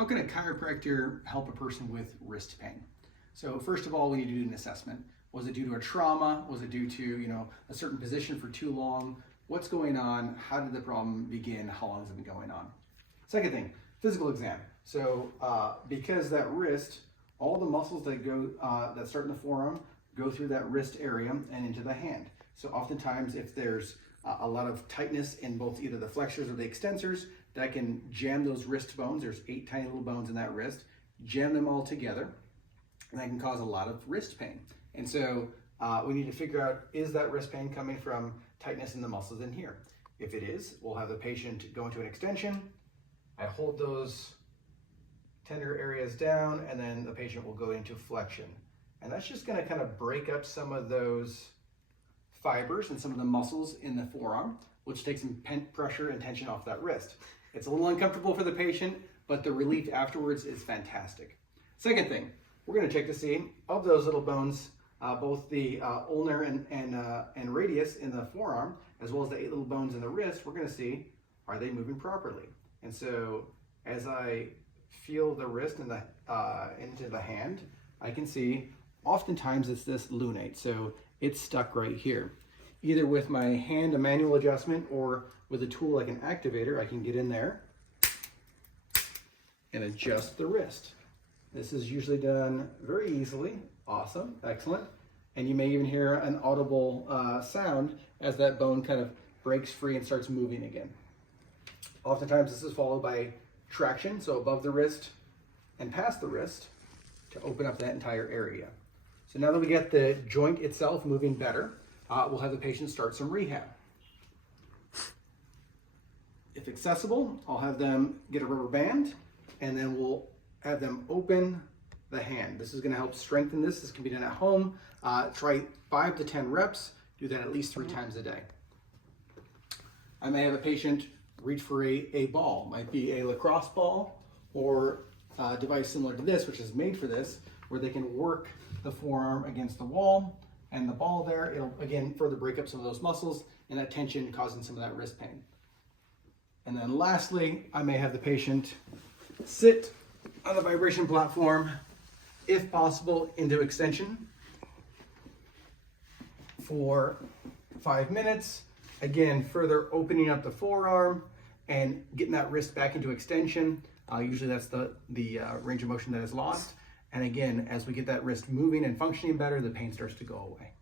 How can a chiropractor help a person with wrist pain? So first of all, we need to do an assessment. Was it due to a trauma? Was it due to, a certain position for too long? What's going on? How did the problem begin? How long has it been going on? Second thing, physical exam. So because that wrist, all the muscles that go that start in the forearm go through that wrist area and into the hand. So oftentimes if there's a lot of tightness in both either the flexors or the extensors, that can jam those wrist bones. There's 8 tiny little bones in that wrist, jam them all together, and that can cause a lot of wrist pain. And so we need to figure out, is that wrist pain coming from tightness in the muscles in here? If it is, we'll have the patient go into an extension. I hold those tender areas down, and then the patient will go into flexion. And that's just gonna kind of break up some of those fibers and some of the muscles in the forearm, which takes some pressure and tension off that wrist. It's a little uncomfortable for the patient, but the relief afterwards is fantastic. Second thing, we're gonna check to see of those little bones, both the ulnar and radius in the forearm, as well as the 8 little bones in the wrist. We're gonna see, are they moving properly? And so as I feel the wrist and into the hand, I can see oftentimes it's this lunate. So it's stuck right here. Either with my hand, a manual adjustment, or with a tool like an activator, I can get in there and adjust the wrist. This is usually done very easily. Awesome, excellent. And you may even hear an audible sound as that bone kind of breaks free and starts moving again. Oftentimes this is followed by traction, so above the wrist and past the wrist to open up that entire area. So now that we get the joint itself moving better, we'll have the patient start some rehab. If accessible, I'll have them get a rubber band, and then we'll have them open the hand. This is gonna help strengthen this. This can be done at home. Try 5 to 10 reps. Do that at least 3 times a day. I may have a patient reach for a ball. Might be a lacrosse ball or a device similar to this, which is made for this, where they can work the forearm against the wall and the ball there. It'll, again, further break up some of those muscles and that tension causing some of that wrist pain. And then lastly, I may have the patient sit on the vibration platform, if possible, into extension for 5 minutes. Again, further opening up the forearm and getting that wrist back into extension. Usually that's the range of motion that is lost. And again, as we get that wrist moving and functioning better, the pain starts to go away.